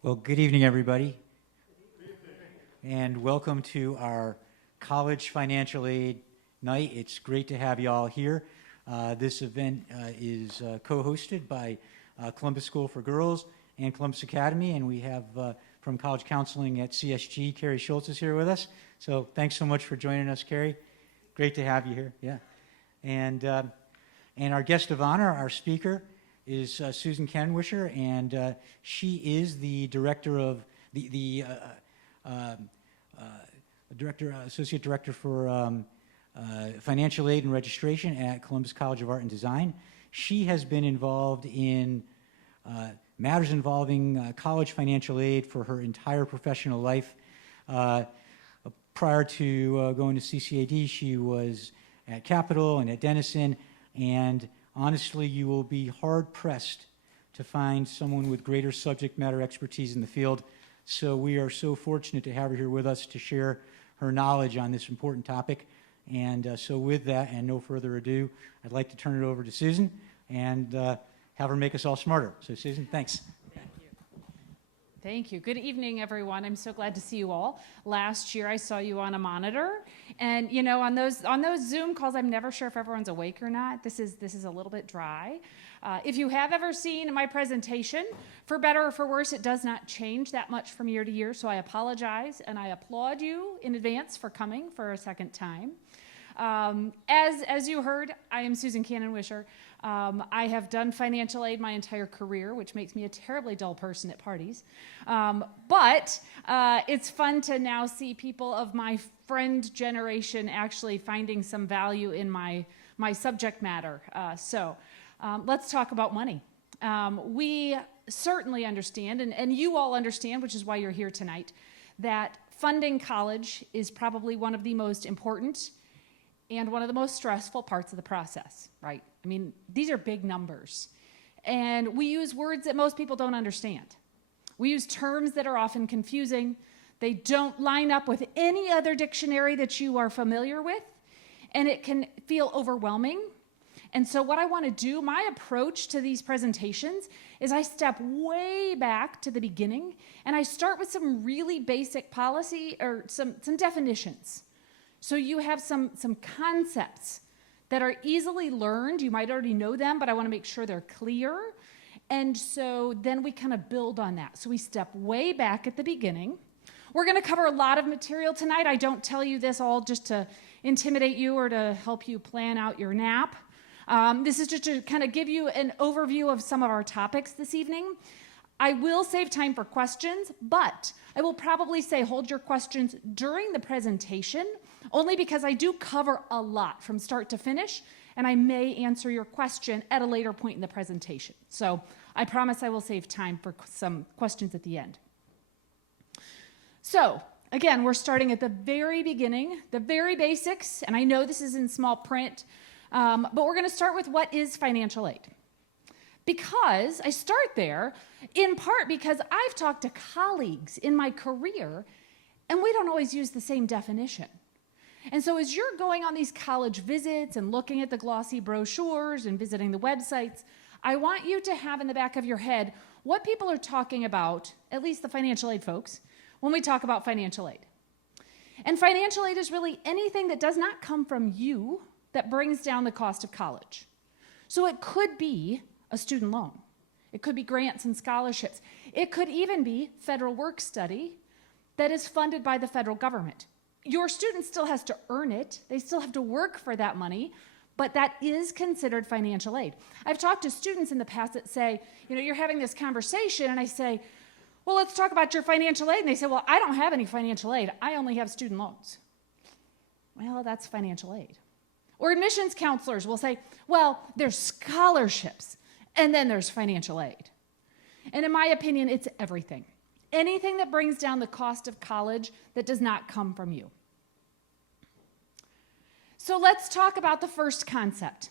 Well, good evening, everybody. And welcome to our College Financial Aid Night. It's great to have you all here. This event is co-hosted by Columbus School for Girls and Columbus Academy, and we have from College Counseling at CSG, Carrie Schultz is here with us. So thanks so much for joining us, Carrie. Great to have you here. Yeah. And our guest of honor, our speaker, is Susan Kenwisher, and she is the director of associate director for financial aid and registration at Columbus College of Art and Design. She has been involved in matters involving college financial aid for her entire professional life. Prior to going to CCAD, she was at Capital and at Denison, and honestly, you will be hard-pressed to find someone with greater subject matter expertise in the field. So we are so fortunate to have her here with us to share her knowledge on this important topic. And so with that, and no further ado, I'd like to turn it over to Susan and have her make us all smarter. So Susan, thanks. Thank you. Good evening, everyone. I'm so glad to see you all. Last year, I saw you on a monitor, and you know, on those Zoom calls, I'm never sure if everyone's awake or not. This is a little bit dry. If you have ever seen my presentation, for better or for worse, it does not change that much from year to year. So I apologize, and I applaud you in advance for coming for a second time. As you heard, I am Susan Kenwisher. I have done financial aid my entire career, which makes me a terribly dull person at parties. But it's fun to now see people of my friend generation actually finding some value in my subject matter. So let's talk about money. We certainly understand, and you all understand, which is why you're here tonight, that funding college is probably one of the most important and one of the most stressful parts of the process, right? I mean, these are big numbers. And we use words that most people don't understand. We use terms that are often confusing. They don't line up with any other dictionary that you are familiar with, and it can feel overwhelming. And so what I want to do, my approach to these presentations, is I step way back to the beginning, and I start with some really basic policy or some definitions. So you have some concepts that are easily learned. You might already know them, but I want to make sure they're clear. And so then we kind of build on that. So we step way back at the beginning. We're going to cover a lot of material tonight. I don't tell you this all just to intimidate you or to help you plan out your nap. This is just to kind of give you an overview of some of our topics this evening. I will save time for questions, but I will probably say hold your questions during the presentation, only because I do cover a lot from start to finish, and I may answer your question at a later point in the presentation. So I promise I will save time for some questions at the end. So again, we're starting at the very beginning, the very basics, and I know this is in small print, but we're going to start with what is financial aid. Because I start there, in part because I've talked to colleagues in my career, and we don't always use the same definition. And so as you're going on these college visits and looking at the glossy brochures and visiting the websites, I want you to have in the back of your head what people are talking about, at least the financial aid folks, when we talk about financial aid. And financial aid is really anything that does not come from you that brings down the cost of college. So it could be a student loan. It could be grants and scholarships. It could even be federal work study that is funded by the federal government. Your student still has to earn it. They still have to work for that money, but that is considered financial aid. I've talked to students in the past that say, you know, you're having this conversation, and I say, well, let's talk about your financial aid. And they say, well, I don't have any financial aid. I only have student loans. Well, that's financial aid. Or admissions counselors will say, well, there's scholarships, and then there's financial aid. And in my opinion, it's everything. Anything that brings down the cost of college that does not come from you. So let's talk about the first concept.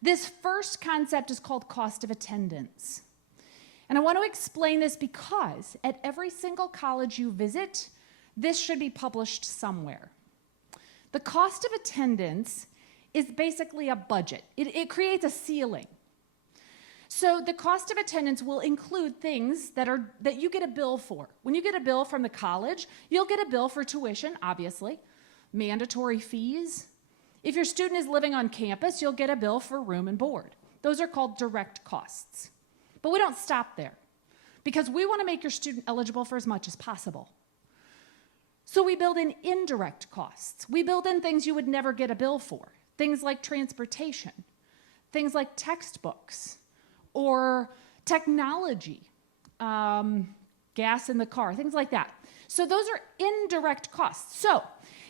This first concept is called cost of attendance. And I want to explain this because at every single college you visit, this should be published somewhere. The cost of attendance is basically a budget. It creates a ceiling. So the cost of attendance will include things that you get a bill for. When you get a bill from the college, you'll get a bill for tuition, obviously, mandatory fees. If your student is living on campus, you'll get a bill for room and board. Those are called direct costs. But we don't stop there because we want to make your student eligible for as much as possible. So we build in indirect costs. We build in things you would never get a bill for, things like transportation, things like textbooks, or technology, gas in the car, things like that. So those are indirect costs. So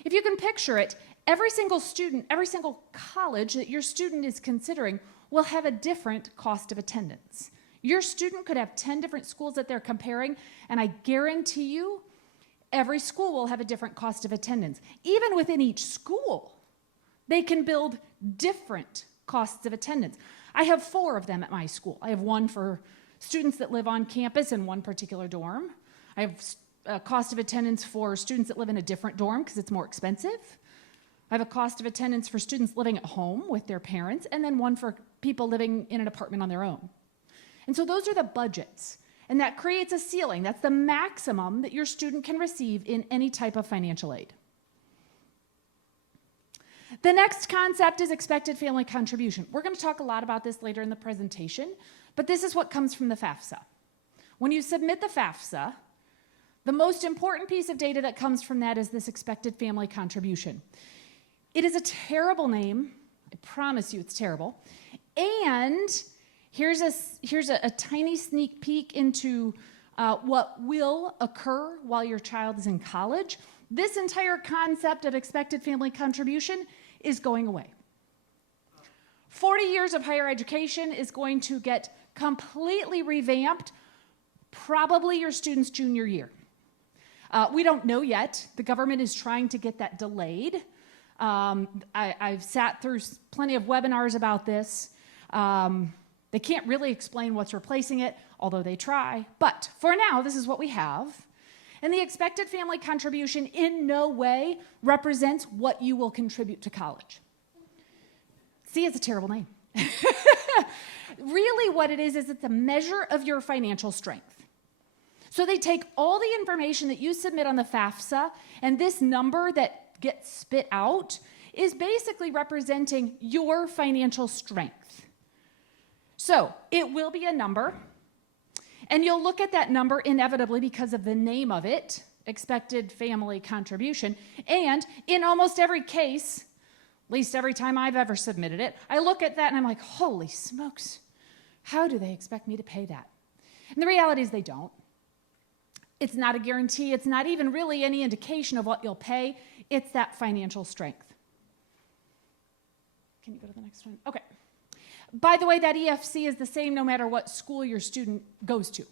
if you can picture it, every single student, every single college that your student is considering will have a different cost of attendance. Your student could have 10 different schools that they're comparing, and I guarantee you, every school will have a different cost of attendance. Even within each school, they can build different costs of attendance. I have 4 of them at my school. I have one for students that live on campus in one particular dorm. I have a cost of attendance for students that live in a different dorm because it's more expensive. I have a cost of attendance for students living at home with their parents, and then one for people living in an apartment on their own. And so those are the budgets, and that creates a ceiling. That's the maximum that your student can receive in any type of financial aid. The next concept is expected family contribution. We're going to talk a lot about this later in the presentation, but this is what comes from the Fafsa. When you submit the Fafsa, the most important piece of data that comes from that is this expected family contribution. It is a terrible name. I promise you it's terrible. And here's a tiny sneak peek into what will occur while your child is in college. This entire concept of expected family contribution is going away. 40 years of higher education is going to get completely revamped, probably your student's junior year. We don't know yet. The government is trying to get that delayed. I've sat through plenty of webinars about this. They can't really explain what's replacing it, although they try. But for now, this is what we have. And the expected family contribution in no way represents what you will contribute to college. See, it's a terrible name. Really what it is it's a measure of your financial strength. So they take all the information that you submit on the Fafsa, and this number that gets spit out is basically representing your financial strength. So it will be a number, and you'll look at that number inevitably because of the name of it, expected family contribution, and in almost every case, at least every time I've ever submitted it, I look at that and I'm like, holy smokes, how do they expect me to pay that? And the reality is they don't. It's not a guarantee. It's not even really any indication of what you'll pay. It's that financial strength. Can you go to the next one? Okay. By the way, that EFC is the same no matter what school your student goes to.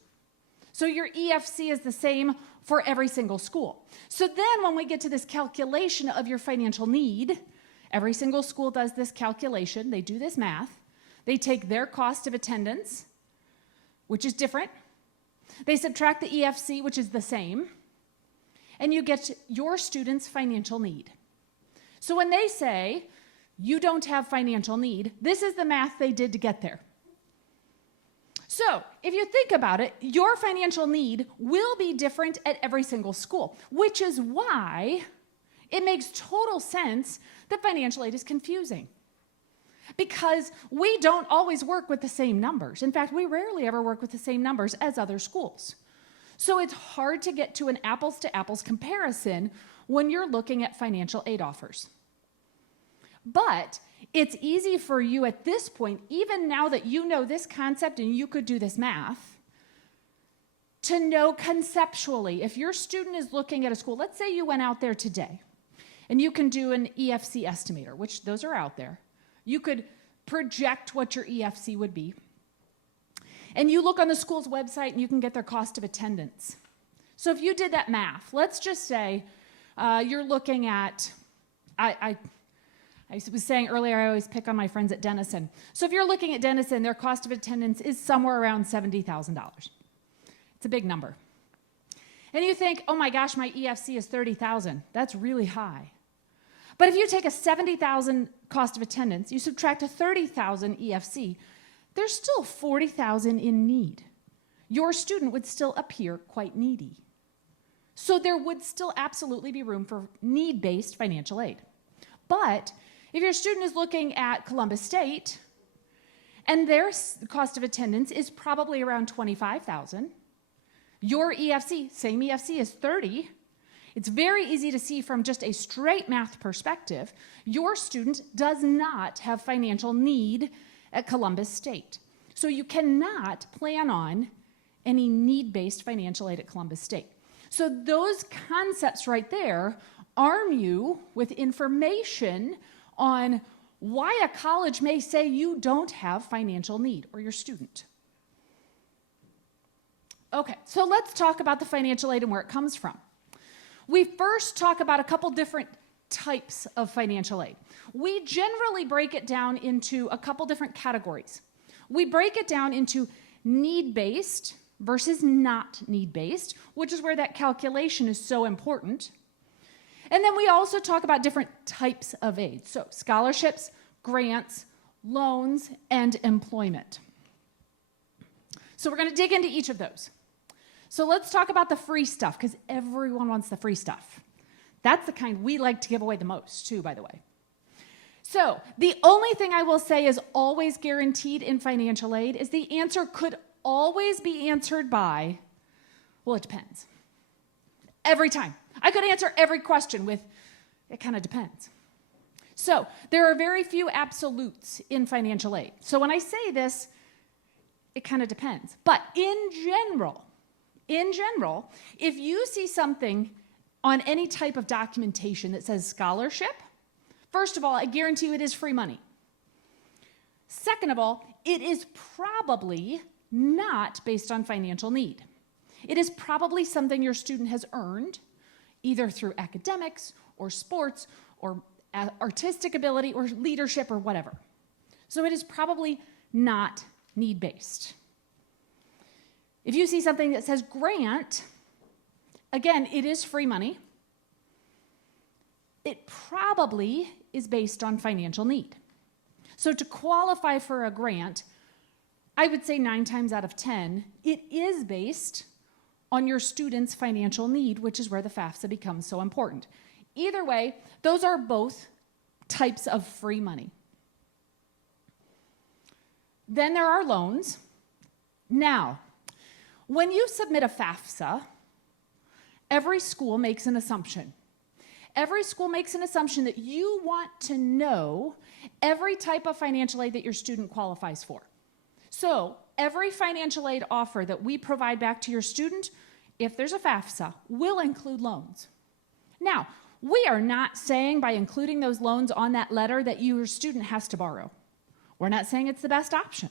So your EFC is the same for every single school. So then when we get to this calculation of your financial need, every single school does this calculation. They do this math. They take their cost of attendance, which is different. They subtract the EFC, which is the same, and you get your student's financial need. So when they say, you don't have financial need, this is the math they did to get there. So if you think about it, your financial need will be different at every single school, which is why it makes total sense that financial aid is confusing. Because we don't always work with the same numbers. In fact, we rarely ever work with the same numbers as other schools. So it's hard to get to an apples-to-apples comparison when you're looking at financial aid offers. But it's easy for you at this point, even now that you know this concept and you could do this math, to know conceptually, if your student is looking at a school, let's say you went out there today, and you can do an Efc Estimator, which those are out there. You could project what your EFC would be. And you look on the school's website and you can get their cost of attendance. So if you did that math, let's just say you're looking at, I was saying earlier, I always pick on my friends at Denison. So if you're looking at Denison, their cost of attendance is somewhere around $70,000. It's a big number. And you think, oh my gosh, my EFC is $30,000. That's really high. But if you take a $70,000 cost of attendance, you subtract a $30,000 EFC, there's still 40,000 in need. Your student would still appear quite needy. So there would still absolutely be room for need-based financial aid. But if your student is looking at Columbus State and their cost of attendance is probably around 25,000, your EFC, same EFC, is 30, it's very easy to see from just a straight math perspective, your student does not have financial need at Columbus State. So you cannot plan on any need-based financial aid at Columbus State. So those concepts right there arm you with information on why a college may say you don't have financial need, or your student. Okay, so let's talk about the financial aid and where it comes from. We first talk about a couple different types of financial aid. We generally break it down into a couple different categories. We break it down into need-based versus not need-based, which is where that calculation is so important. And then we also talk about different types of aid. So scholarships, grants, loans, and employment. So we're going to dig into each of those. So let's talk about the free stuff, because everyone wants the free stuff. That's the kind we like to give away the most, too, by the way. So the only thing I will say is always guaranteed in financial aid is the answer could always be answered by, well, it depends. Every time. I could answer every question with, it kind of depends. So there are very few absolutes in financial aid. So when I say this, it kind of depends. But in general, if you see something on any type of documentation that says scholarship, first of all, I guarantee you it is free money. Second of all, it is probably not based on financial need. It is probably something your student has earned, either through academics or sports or artistic ability or leadership or whatever. So it is probably not need-based. If you see something that says grant, again, it is free money. It probably is based on financial need. So to qualify for a grant, I would say 9 times out of 10, it is based on your student's financial need, which is where the FAFSA becomes so important. Either way, those are both types of free money. Then there are loans. Now, when you submit a FAFSA, every school makes an assumption. Every school makes an assumption that you want to know every type of financial aid that your student qualifies for. So every financial aid offer that we provide back to your student, if there's a FAFSA, will include loans. Now, we are not saying by including those loans on that letter that your student has to borrow. We're not saying it's the best option.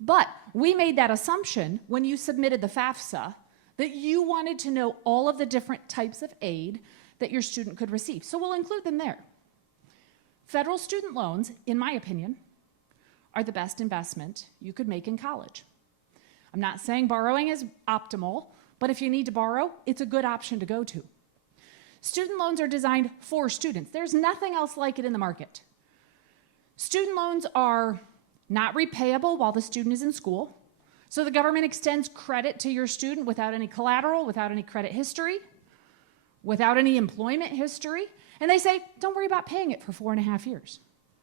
But we made that assumption when you submitted the FAFSA that you wanted to know all of the different types of aid that your student could receive. So we'll include them there. Federal student loans, in my opinion, are the best investment you could make in college. I'm not saying borrowing is optimal, but if you need to borrow, it's a good option to go to. Student loans are designed for students. There's nothing else like it in the market. Student loans are not repayable while the student is in school. So the government extends credit to your student without any collateral, without any credit history, without any employment history. And they say, don't worry about paying it for 4.5 years.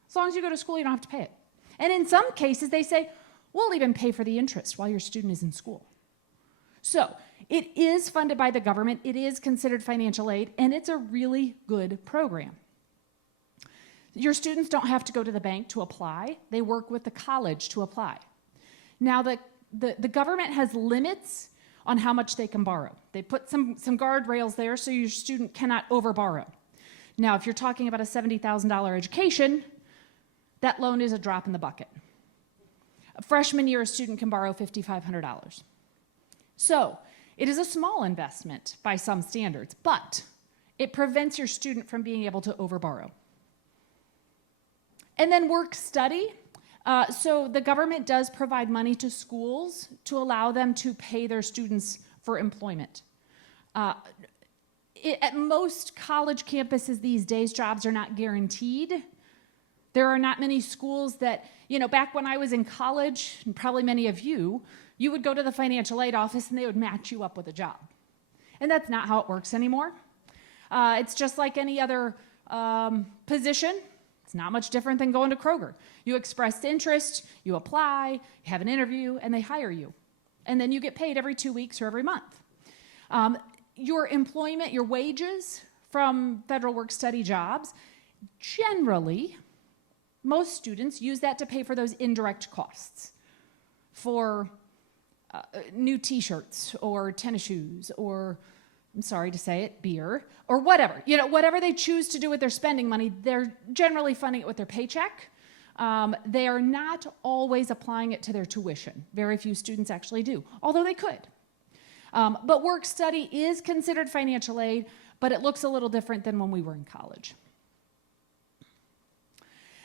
As long as you go to school, you don't have to pay it. And in some cases, they say, we'll even pay for the interest while your student is in school. So it is funded by the government. It is considered financial aid, and it's a really good program. Your students don't have to go to the bank to apply. They work with the college to apply. Now, the government has limits on how much they can borrow. They put some guardrails there so your student cannot overborrow. Now, if you're talking about a $70,000 education, that loan is a drop in the bucket. A freshman year, a student can borrow $5,500. So it is a small investment by some standards, but it prevents your student from being able to overborrow. And then work-study. So the government does provide money to schools to allow them to pay their students for employment. At most college campuses these days, jobs are not guaranteed. There are not many schools that, back when I was in college, and probably many of you would go to the financial aid office and they would match you up with a job. And that's not how it works anymore. It's just like any other position. It's not much different than going to Kroger. You express interest, you apply, you have an interview, and they hire you. And then you get paid every 2 weeks or every month. Your employment, your wages from federal work-study jobs, generally, most students use that to pay for those indirect costs for new t-shirts or tennis shoes or, I'm sorry to say it, beer or whatever. Whatever they choose to do with their spending money, they're generally funding it with their paycheck. They are not always applying it to their tuition. Very few students actually do, although they could. But work study is considered financial aid, but it looks a little different than when we were in college.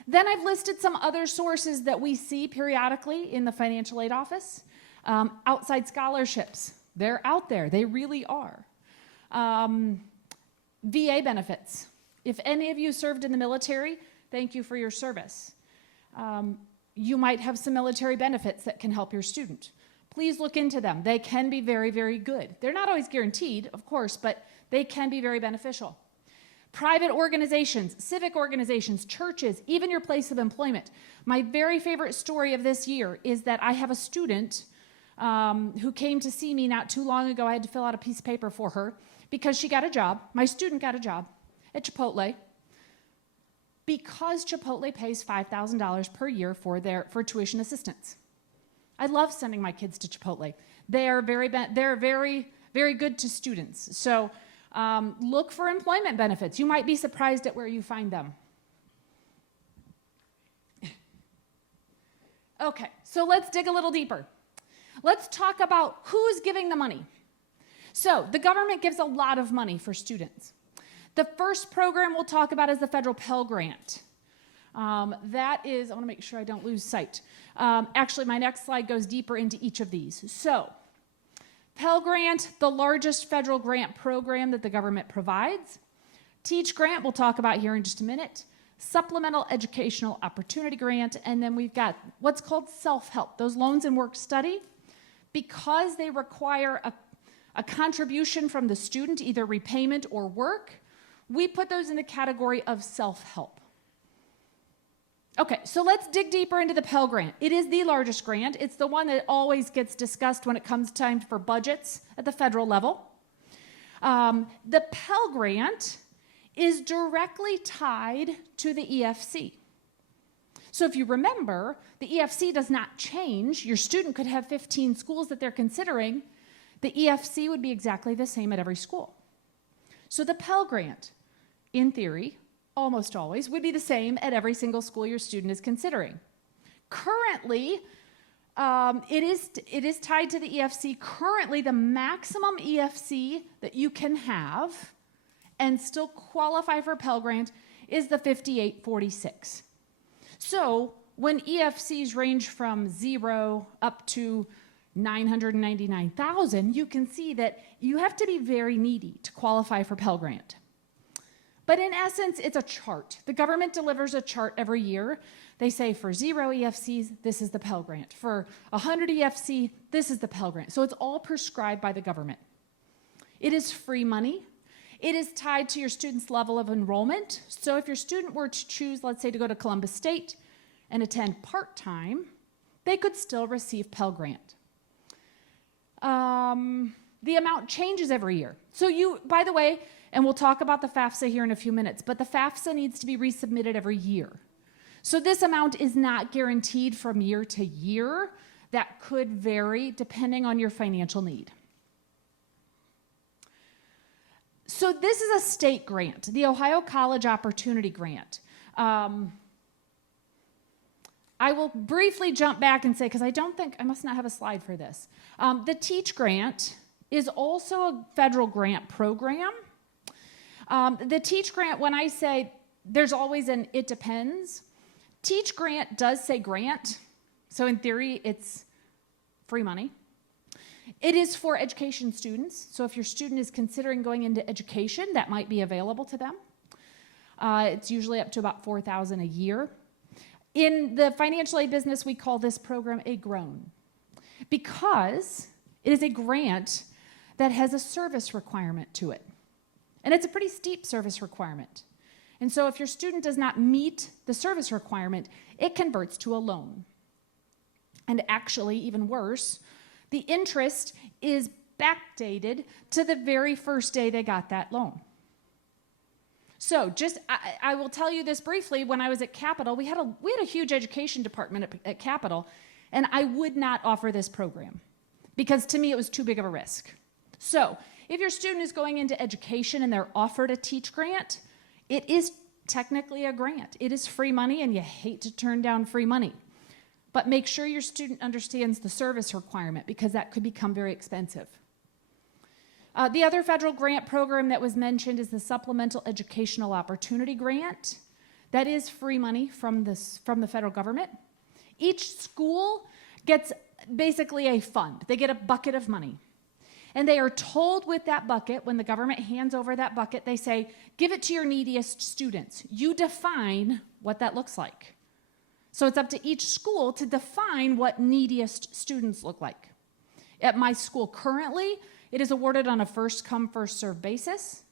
Then I've listed some other sources that we see periodically in the financial aid office. Outside scholarships, they're out there, they really are. VA benefits. If any of you served in the military, thank you for your service. You might have some military benefits that can help your student. Please look into them. They can be very, very good. They're not always guaranteed, of course, but they can be very beneficial. Private organizations, civic organizations, churches, even your place of employment. My very favorite story of this year is that I have a student who came to see me not too long ago. I had to fill out a piece of paper for her because she got a job. My student got a job at Chipotle because Chipotle pays $5,000 per year for tuition assistance. I love sending my kids to Chipotle. They're very, very good to students. So look for employment benefits. You might be surprised at where you find them. Okay, so let's dig a little deeper. Let's talk about who's giving the money. So the government gives a lot of money for students. The first program we'll talk about is the federal Pell Grant. That is, I want to make sure I don't lose sight. Actually, my next slide goes deeper into each of these. So, Pell Grant, the largest federal grant program that the government provides. Teach Grant, we'll talk about here in just a minute. Supplemental Educational Opportunity Grant, and then we've got what's called self-help, those loans and work study. Because they require a contribution from the student, either repayment or work, we put those in the category of self-help. Okay, so let's dig deeper into the Pell Grant. It is the largest grant. It's the one that always gets discussed when it comes time for budgets at the federal level. The Pell Grant is directly tied to the EFC. So if you remember, the EFC does not change. Your student could have 15 schools that they're considering. The EFC would be exactly the same at every school. So the Pell Grant, in theory, almost always, would be the same at every single school your student is considering. Currently, it is tied to the EFC. Currently, the maximum EFC that you can have and still qualify for Pell Grant is the 5846. So when EFCs range from 0 up to 999,000, you can see that you have to be very needy to qualify for Pell Grant. But in essence, it's a chart. The government delivers a chart every year. They say for 0 EFCs, this is the Pell Grant. For 100 EFC, this is the Pell Grant. So it's all prescribed by the government. It is free money. It is tied to your student's level of enrollment. So if your student were to choose, let's say, to go to Columbus State and attend part-time, they could still receive Pell Grant. The amount changes every year. So by the way, and we'll talk about the Fafsa here in a few minutes, but the Fafsa needs to be resubmitted every year. So this amount is not guaranteed from year to year. That could vary depending on your financial need. So this is a state grant, the Ohio College Opportunity Grant. I will briefly jump back and say, because I must not have a slide for this. The Teach Grant is also a federal grant program. The Teach Grant, when I say there's always an it depends, Teach Grant does say grant. So in theory, it's free money. It is for education students. So if your student is considering going into education, that might be available to them. It's usually up to about $4,000 a year. In the financial aid business, we call this program a GROAN because it is a grant that has a service requirement to it. And it's a pretty steep service requirement. And so if your student does not meet the service requirement, it converts to a loan. And actually, even worse, the interest is backdated to the very first day they got that loan. So I will tell you this briefly. When I was at Capital, we had a huge education department at Capital, and I would not offer this program because to me it was too big of a risk. So if your student is going into education and they're offered a Teach Grant, it is technically a grant. It is free money, and you hate to turn down free money. But make sure your student understands the service requirement because that could become very expensive. The other federal grant program that was mentioned is the Supplemental Educational Opportunity Grant. That is free money from the federal government. Each school gets basically a fund. They get a bucket of money. And they are told with that bucket, when the government hands over that bucket, they say, give it to your neediest students. You define what that looks like. So it's up to each school to define what neediest students look like. At my school currently, it is awarded on a first-come, first-served basis.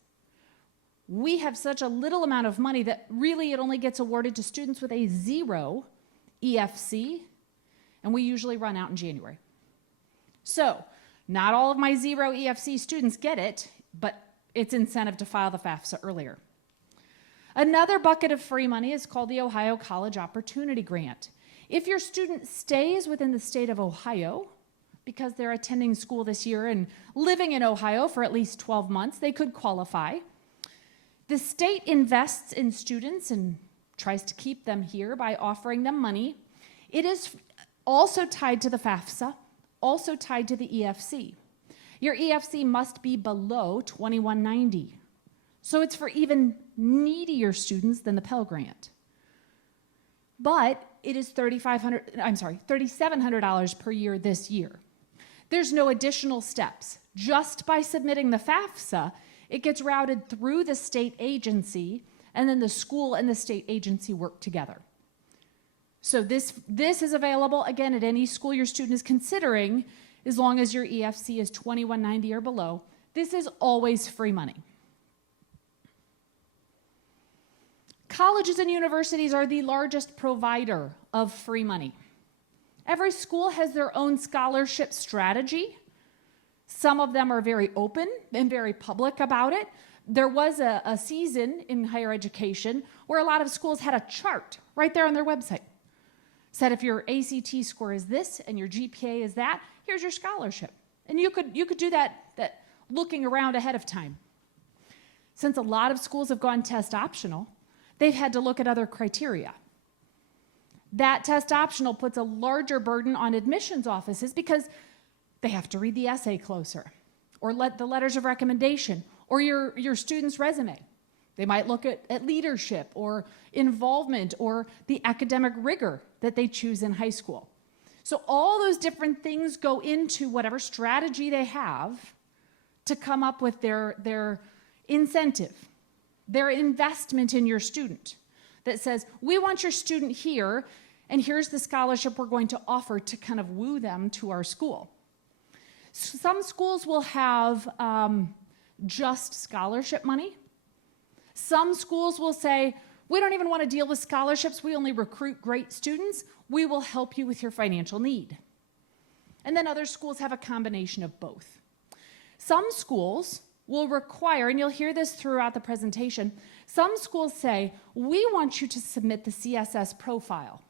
We have such a little amount of money that really it only gets awarded to students with a 0 EFC, and we usually run out in January. So not all of my 0 EFC students get it, but it's incentive to file the FAFSA earlier. Another bucket of free money is called the Ohio College Opportunity Grant. If your student stays within the state of Ohio, because they're attending school this year and living in Ohio for at least 12 months, they could qualify. The state invests in students and tries to keep them here by offering them money. It is also tied to the FAFSA, also tied to the EFC. Your EFC must be below 2190. So it's for even needier students than the Pell Grant. But it is $3,700 per year this year. There's no additional steps. Just by submitting the FAFSA, it gets routed through the state agency, and then the school and the state agency work together. So this is available, again, at any school your student is considering, as long as your EFC is 2190 or below. This is always free money. Colleges and universities are the largest provider of free money. Every school has their own scholarship strategy. Some of them are very open and very public about it. There was a season in higher education where a lot of schools had a chart right there on their website. Said if your ACT score is this and your GPA is that, here's your scholarship. And you could do that looking around ahead of time. Since a lot of schools have gone test optional, they've had to look at other criteria. That test optional puts a larger burden on admissions offices because they have to read the essay closer, or the letters of recommendation, or your student's resume. They might look at leadership or involvement or the academic rigor that they choose in high school. So all those different things go into whatever strategy they have to come up with their incentive, their investment in your student that says, we want your student here, and here's the scholarship we're going to offer to kind of woo them to our school. Some schools will have just scholarship money. Some schools will say, we don't even want to deal with scholarships. We only recruit great students. We will help you with your financial need. And then other schools have a combination of both. Some schools will require, and you'll hear this throughout the presentation, some schools say, we want you to submit the CSS profile,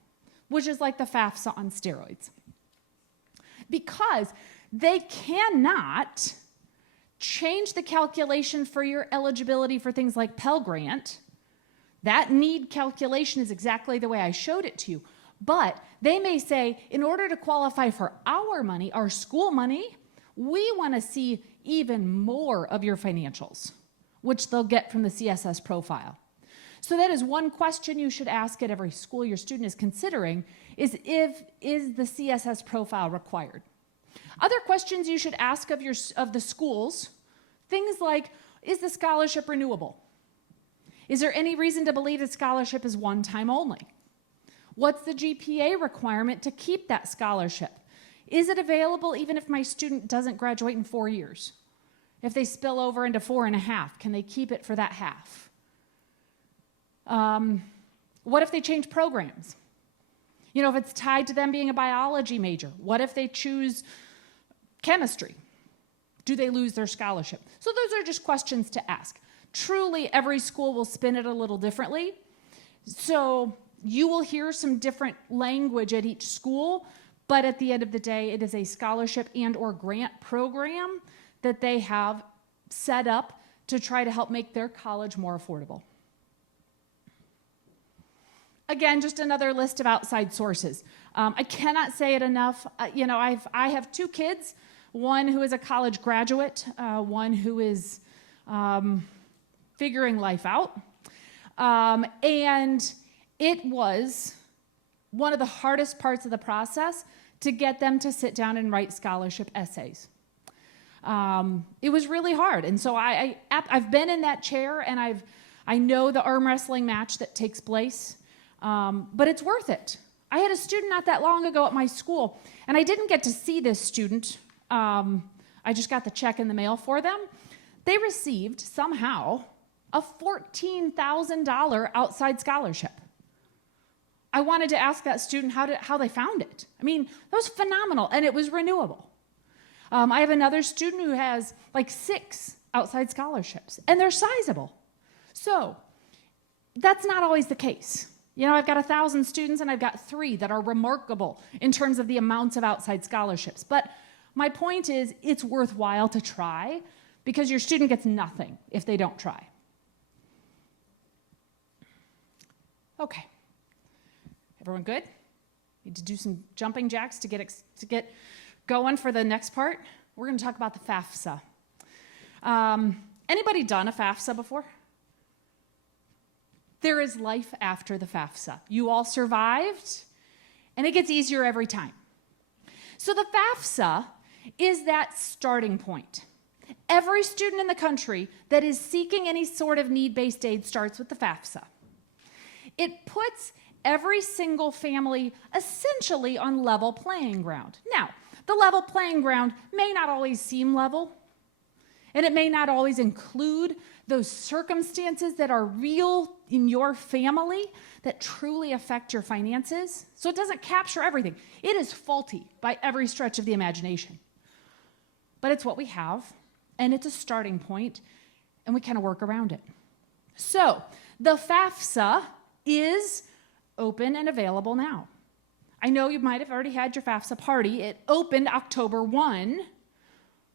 which is like the FAFSA on steroids. Because they cannot change the calculation for your eligibility for things like Pell Grant. That need calculation is exactly the way I showed it to you. But they may say, in order to qualify for our money, our school money, we want to see even more of your financials, which they'll get from the CSS profile. So that is one question you should ask at every school your student is considering, is the CSS profile required? Other questions you should ask of the schools, things like, is the scholarship renewable? Is there any reason to believe that scholarship is one time only? What's the GPA requirement to keep that scholarship? Is it available even if my student doesn't graduate in 4 years? If they spill over into 4.5, can they keep it for that half? What if they change programs? You know, if it's tied to them being a biology major, what if they choose chemistry? Do they lose their scholarship? So those are just questions to ask. Truly, every school will spin it a little differently. So you will hear some different language at each school, but at the end of the day, it is a scholarship and or grant program that they have set up to try to help make their college more affordable. Again, just another list of outside sources. I cannot say it enough. I have 2 kids, one who is a college graduate, one who is figuring life out. And it was one of the hardest parts of the process to get them to sit down and write scholarship essays. It was really hard. And so I've been in that chair, and I know the arm wrestling match that takes place, but it's worth it. I had a student not that long ago at my school, and I didn't get to see this student. I just got the check in the mail for them. They received, somehow, a $14,000 outside scholarship. I wanted to ask that student how they found it. I mean, that was phenomenal, and it was renewable. I have another student who has like 6 outside scholarships, and they're sizable. So that's not always the case. You know, I've got 1,000 students, and I've got 3 that are remarkable in terms of the amounts of outside scholarships. But my point is, it's worthwhile to try, because your student gets nothing if they don't try. Okay. Everyone good? Need to do some jumping jacks to get going for the next part. We're going to talk about the Fafsa. Anybody done a Fafsa before? There is life after the Fafsa. You all survived, and it gets easier every time. So the Fafsa is that starting point. Every student in the country that is seeking any sort of need-based aid starts with the Fafsa. It puts every single family essentially on level playing ground. Now, the level playing ground may not always seem level, and it may not always include those circumstances that are real in your family that truly affect your finances. So it doesn't capture everything. It is faulty by every stretch of the imagination. But it's what we have, and it's a starting point, and we kind of work around it. So the FAFSA is open and available now. I know you might have already had your FAFSA party. It opened October 1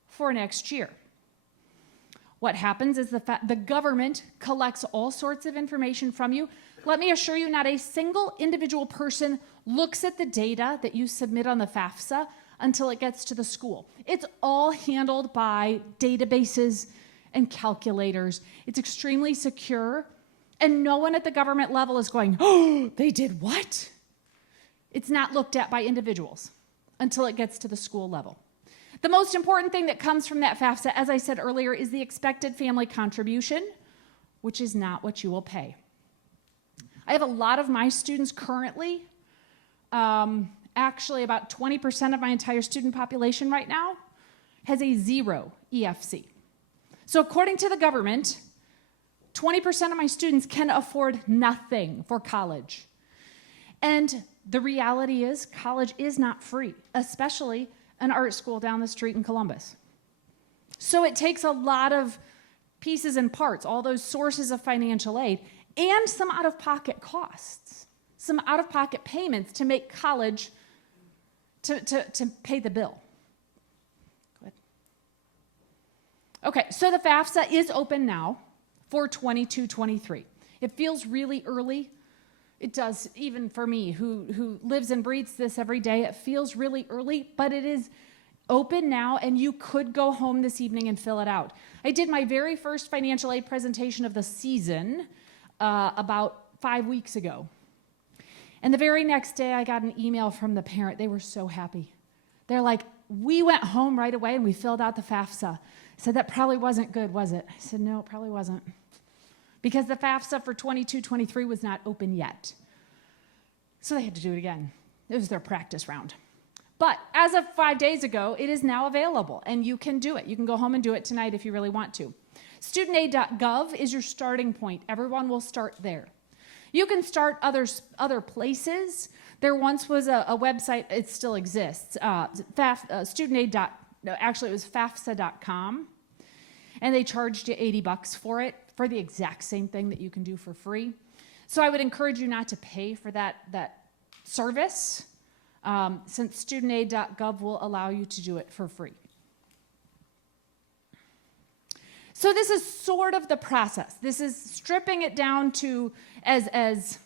for next year. What happens is the government collects all sorts of information from you. Let me assure you, not a single individual person looks at the data that you submit on the FAFSA until it gets to the school. It's all handled by databases and calculators. It's extremely secure, and no one at the government level is going, oh, they did what? It's not looked at by individuals until it gets to the school level. The most important thing that comes from that FAFSA, as I said earlier, is the expected family contribution, which is not what you will pay. I have a lot of my students currently, actually about 20% of my entire student population right now has a 0 EFC. So according to the government, 20% of my students can afford nothing for college. And the reality is college is not free, especially an art school down the street in Columbus. So it takes a lot of pieces and parts, all those sources of financial aid, and some out-of-pocket costs, some out-of-pocket payments to make college, to pay the bill. Good. Okay, so the FAFSA is open now for 22-23. It feels really early. It does, even for me, who lives and breathes this every day. It feels really early, but it is open now, and you could go home this evening and fill it out. I did my very first financial aid presentation of the season about 5 weeks ago. And the very next day, I got an email from the parent. They were so happy. They're like, we went home right away, and we filled out the FAFSA. I said, that probably wasn't good, was it? I said, no, it probably wasn't. Because the FAFSA for 22-23 was not open yet. So they had to do it again. It was their practice round. But as of 5 days ago, it is now available, and you can do it. You can go home and do it tonight if you really want to. Studentaid.gov is your starting point. Everyone will start there. You can start other places. There once was a website, it still exists, studentaid. No, actually it was Fafsa.com, and they charged you $80 for it, for the exact same thing that you can do for free. So I would encourage you not to pay for that service, since studentaid.gov will allow you to do it for free. So this is sort of the process. This is stripping it down to as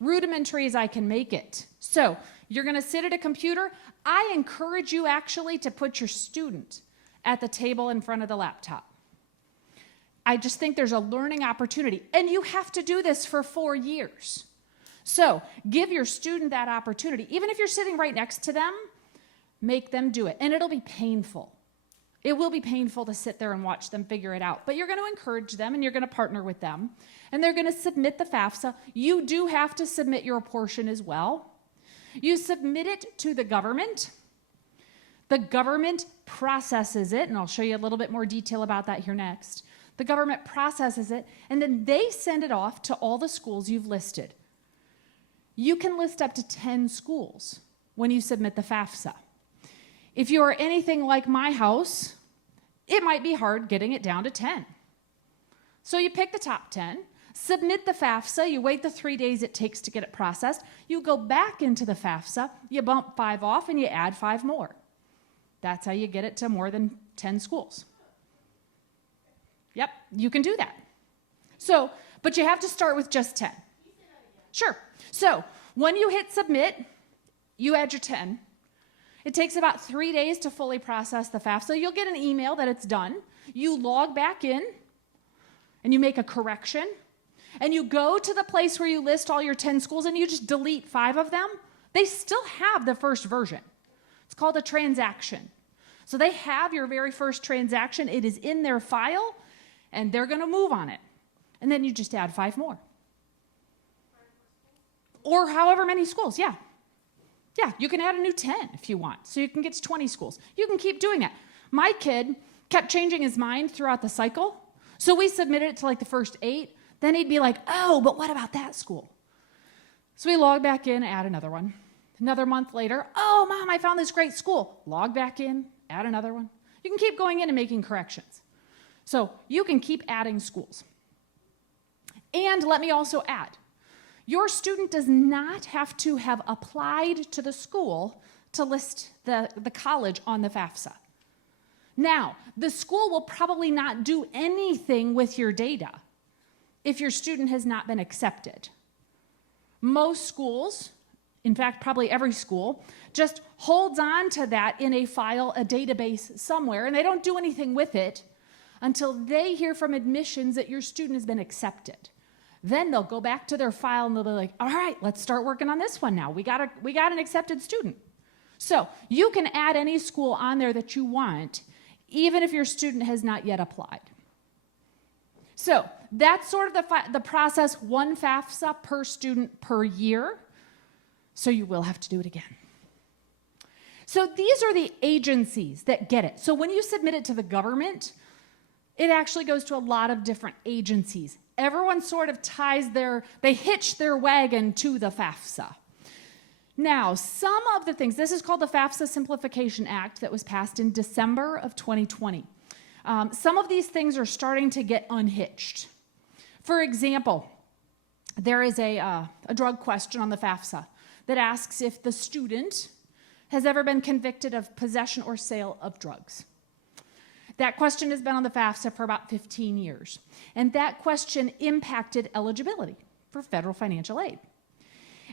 rudimentary as I can make it. So you're going to sit at a computer. I encourage you actually to put your student at the table in front of the laptop. I just think there's a learning opportunity, and you have to do this for 4 years. So give your student that opportunity. Even if you're sitting right next to them, make them do it, and it'll be painful. It will be painful to sit there and watch them figure it out, but you're going to encourage them, and you're going to partner with them, and they're going to submit the FAFSA. You do have to submit your portion as well. You submit it to the government. The government processes it, and I'll show you a little bit more detail about that here next. The government processes it, and then they send it off to all the schools you've listed. You can list up to 10 schools when you submit the FAFSA. If you are anything like my house, it might be hard getting it down to 10. So you pick the top 10, submit the FAFSA, you wait the 3 days it takes to get it processed, you go back into the FAFSA, you bump 5 off, and you add 5 more. That's how you get it to more than 10 schools. Yep, you can do that. So, but you have to start with just 10. Sure. So when you hit submit, you add your 10. It takes about 3 days to fully process the FAFSA. You'll get an email that it's done. You log back in, and you make a correction, and you go to the place where you list all your 10 schools, and you just delete 5 of them. They still have the first version. It's called a transaction. So they have your very first transaction. It is in their file, and they're going to move on it. And then you just add 5 more. Or however many schools, yeah. Yeah, you can add a new 10 if you want, so you can get to 20 schools. You can keep doing it. My kid kept changing his mind throughout the cycle, so we submitted it to like the first 8. Then he'd be like, oh, but what about that school? So we log back in, add another one. Another month later, oh, Mom, I found this great school. Log back in, add another one. You can keep going in and making corrections. So you can keep adding schools. And let me also add, your student does not have to have applied to the school to list the college on the FAFSA. Now, the school will probably not do anything with your data if your student has not been accepted. Most schools, in fact, probably every school, just holds on to that in a file, a database somewhere, and they don't do anything with it until they hear from admissions that your student has been accepted. Then they'll go back to their file and they'll be like, all right, let's start working on this one now. We got an accepted student. So you can add any school on there that you want, even if your student has not yet applied. So that's sort of the process, 1 FAFSA per student per year. So you will have to do it again. So these are the agencies that get it. So when you submit it to the government, it actually goes to a lot of different agencies. Everyone sort of they hitch their wagon to the FAFSA. Now, some of the things, this is called the Fafsa Simplification Act that was passed in December of 2020. Some of these things are starting to get unhitched. For example, there is a drug question on the FAFSA that asks if the student has ever been convicted of possession or sale of drugs. That question has been on the FAFSA for about 15 years. And that question impacted eligibility for federal financial aid.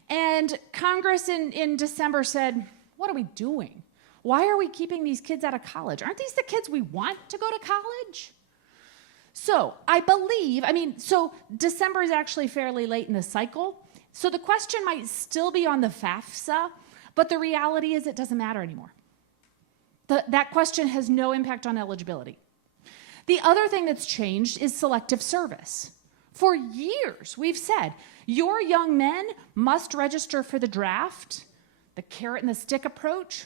And Congress in December said, what are we doing? Why are we keeping these kids out of college? Aren't these the kids we want to go to college? So so December is actually fairly late in the cycle. So the question might still be on the FAFSA, but the reality is it doesn't matter anymore. That question has no impact on eligibility. The other thing that's changed is selective service. For years, we've said, your young men must register for the draft, the carrot and the stick approach.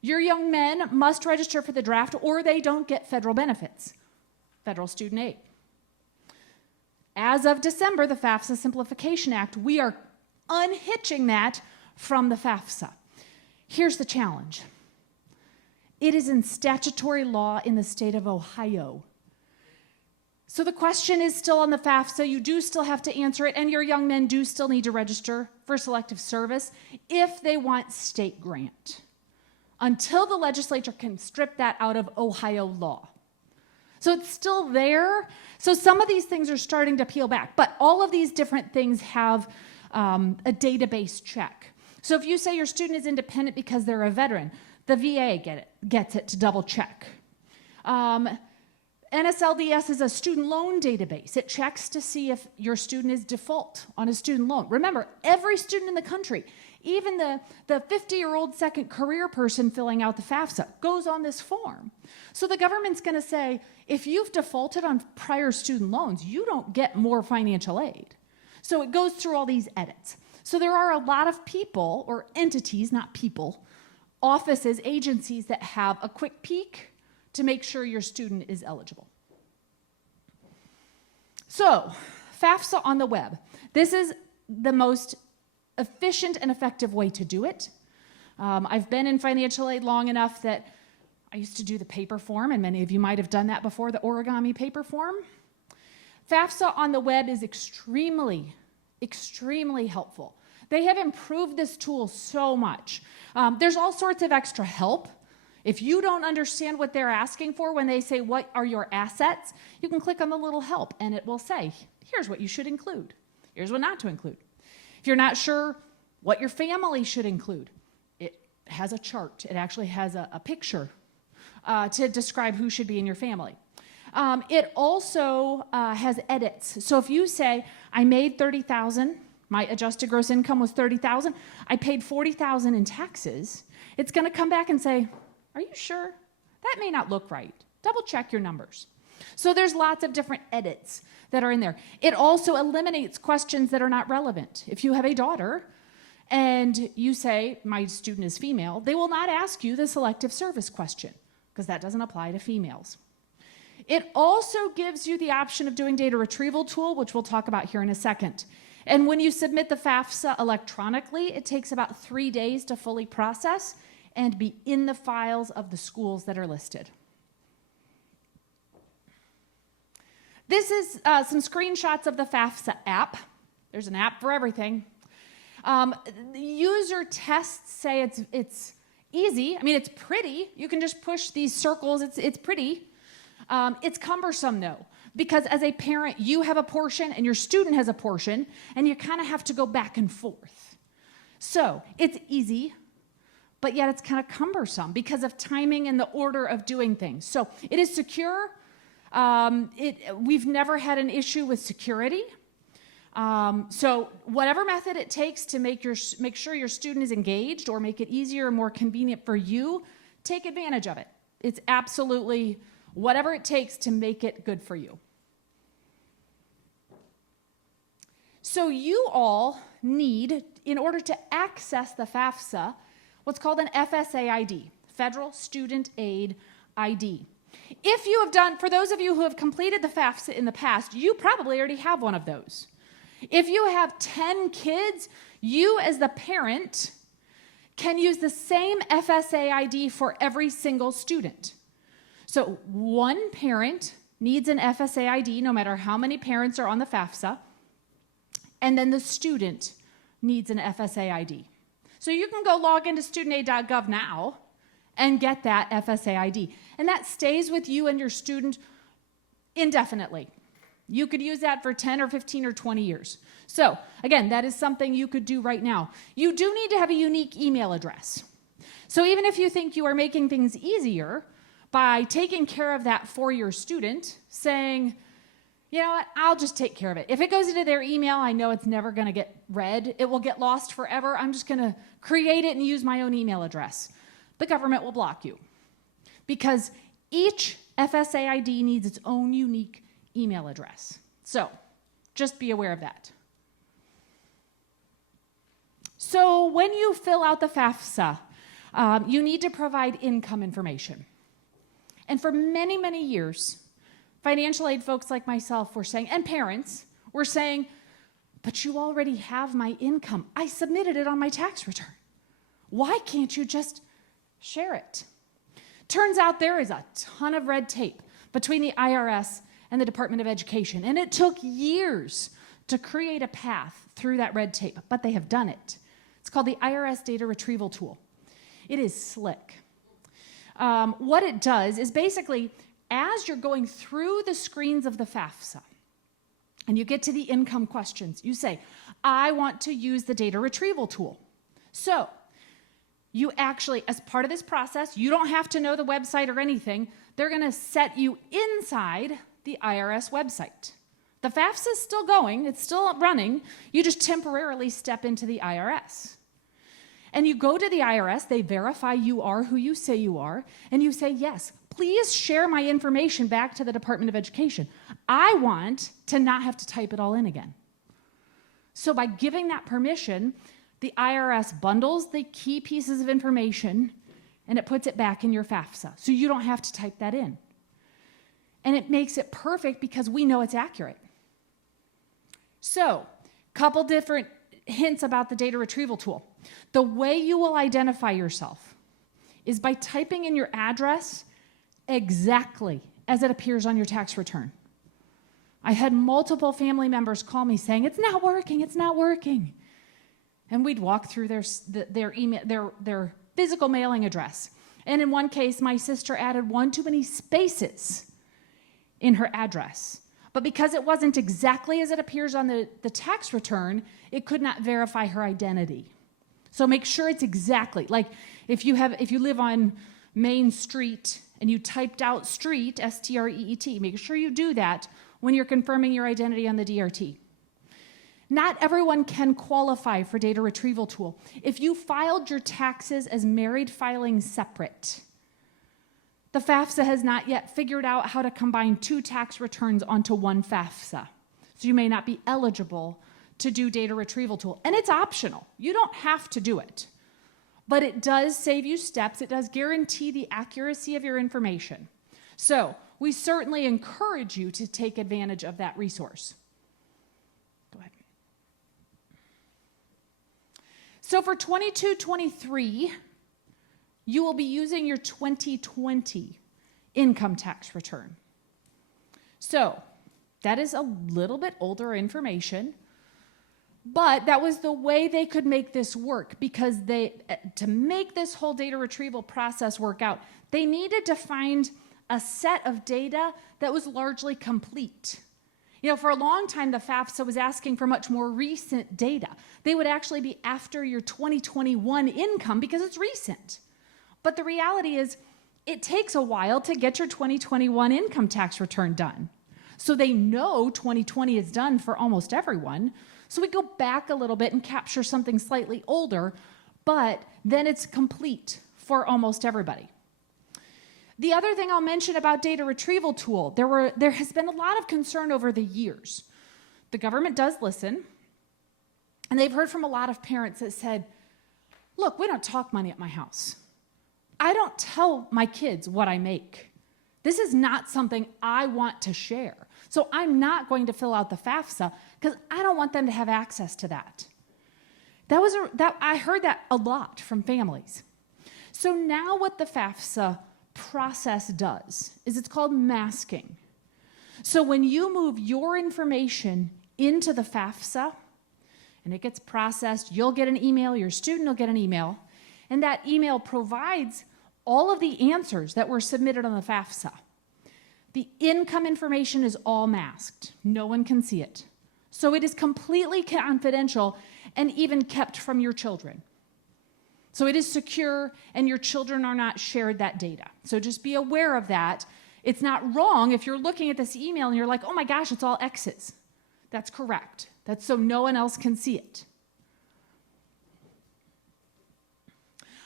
Your young men must register for the draft or they don't get federal benefits, federal student aid. As of December, the Fafsa Simplification Act, we are unhitching that from the Fafsa. Here's the challenge. It is in statutory law in the state of Ohio. So the question is still on the FAFSA. You do still have to answer it, and your young men do still need to register for Selective Service if they want state grant, until the legislature can strip that out of Ohio law. So it's still there. So some of these things are starting to peel back, but all of these different things have a database check. So if you say your student is independent because they're a veteran, the VA gets it to double check. NSLDS is a student loan database. It checks to see if your student is default on a student loan. Remember, every student in the country, even the 50-year-old second career person filling out the FAFSA, goes on this form. So the government's going to say, if you've defaulted on prior student loans, you don't get more financial aid. So it goes through all these edits. So there are a lot of people, or entities, not people, offices, agencies that have a quick peek to make sure your student is eligible. So, FAFSA on the web. This is the most efficient and effective way to do it. I've been in financial aid long enough that I used to do the paper form, and many of you might have done that before, the origami paper form. FAFSA on the web is extremely, extremely helpful. They have improved this tool so much. There's all sorts of extra help. If you don't understand what they're asking for when they say, what are your assets, you can click on the little help and it will say, here's what you should include. Here's what not to include. If you're not sure what your family should include, it has a chart. It actually has a picture to describe who should be in your family. It also has edits. So if you say, I made $30,000, my adjusted gross income was $30,000, I paid $40,000 in taxes, it's going to come back and say, are you sure? That may not look right. Double check your numbers. So there's lots of different edits that are in there. It also eliminates questions that are not relevant. If you have a daughter and you say, my student is female, they will not ask you the selective service question because that doesn't apply to females. It also gives you the option of doing data retrieval tool, which we'll talk about here in a second. And when you submit the FAFSA electronically, it takes about 3 days to fully process and be in the files of the schools that are listed. This is some screenshots of the FAFSA app. There's an app for everything. The user tests say it's easy. I mean, it's pretty. You can just push these circles. It's pretty. It's cumbersome, though, because as a parent, you have a portion and your student has a portion, and you kind of have to go back and forth. So it's easy, but yet it's kind of cumbersome because of timing and the order of doing things. So it is secure. We've never had an issue with security. So whatever method it takes to make sure your student is engaged or make it easier or more convenient for you, take advantage of it. It's absolutely whatever it takes to make it good for you. So you all need, in order to access the FAFSA, what's called an FSA ID, Federal Student Aid ID. If you have done, for those of you who have completed the FAFSA in the past, you probably already have one of those. If you have 10 kids, you as the parent can use the same FSA ID for every single student. So one parent needs an FSA ID no matter how many parents are on the FAFSA, and then the student needs an FSA ID. So you can go log into studentaid.gov now and get that FSA ID. And that stays with you and your student indefinitely. You could use that for 10 or 15 or 20 years. So again, that is something you could do right now. You do need to have a unique email address. So even if you think you are making things easier by taking care of that for your student, saying, you know what, I'll just take care of it. If it goes into their email, I know it's never going to get read. It will get lost forever. I'm just going to create it and use my own email address. The government will block you because each FSA ID needs its own unique email address. So Just be aware of that. So when you fill out the FAFSA, you need to provide income information. And for many, many years, financial aid folks like myself were saying, and parents were saying, but you already have my income. I submitted it on my tax return. Why can't you just share it? Turns out there is a ton of red tape between the IRS and the Department of Education, and it took years to create a path through that red tape, but they have done it. It's called the IRS Data Retrieval Tool. It is slick. What it does is basically, as you're going through the screens of the FAFSA, and you get to the income questions, you say, I want to use the data retrieval tool. So you actually, as part of this process, you don't have to know the website or anything. They're going to set you inside the IRS website. The FAFSA is still going. It's still running. You just temporarily step into the IRS. And you go to the IRS. They verify you are who you say you are. And you say, yes, please share my information back to the Department of Education. I want to not have to type it all in again. So by giving that permission, the IRS bundles the key pieces of information and it puts it back in your FAFSA. So you don't have to type that in. And it makes it perfect because we know it's accurate. So, couple different hints about the data retrieval tool. The way you will identify yourself is by typing in your address exactly as it appears on your tax return. I had multiple family members call me saying, it's not working, it's not working. And we'd walk through their email, their physical mailing address. And in one case, my sister added one too many spaces in her address. But because it wasn't exactly as it appears on the tax return, it could not verify her identity. So make sure it's exactly, like if you live on Main Street and you typed out street, S-T-R-E-E-T, make sure you do that when you're confirming your identity on the DRT. Not everyone can qualify for data retrieval tool. If you filed your taxes as married filing separate, the FAFSA has not yet figured out how to combine two tax returns onto one FAFSA. So you may not be eligible to do data retrieval tool. And it's optional. You don't have to do it. But it does save you steps. It does guarantee the accuracy of your information. So we certainly encourage you to take advantage of that resource. Go ahead. So for 22-23, you will be using your 2020 income tax return. So that is a little bit older information, but that was the way they could make this work because to make this whole data retrieval process work out, they needed to find a set of data that was largely complete. You know, for a long time, the FAFSA was asking for much more recent data. They would actually be after your 2021 income because it's recent. But the reality is, it takes a while to get your 2021 income tax return done. So they know 2020 is done for almost everyone. So we go back a little bit and capture something slightly older, but then it's complete for almost everybody. The other thing I'll mention about data retrieval tool, there has been a lot of concern over the years. The government does listen, and they've heard from a lot of parents that said, look, we don't talk money at my house. I don't tell my kids what I make. This is not something I want to share. So I'm not going to fill out the FAFSA because I don't want them to have access to that. I heard that a lot from families. So now what the FAFSA process does is it's called masking. So when you move your information into the FAFSA and it gets processed, you'll get an email, your student will get an email, and that email provides all of the answers that were submitted on the FAFSA. The income information is all masked. No one can see it. So it is completely confidential and even kept from your children. So it is secure and your children are not shared that data. So just be aware of that. It's not wrong if you're looking at this email and you're like, oh my gosh, it's all X's. That's correct. That's so no one else can see it.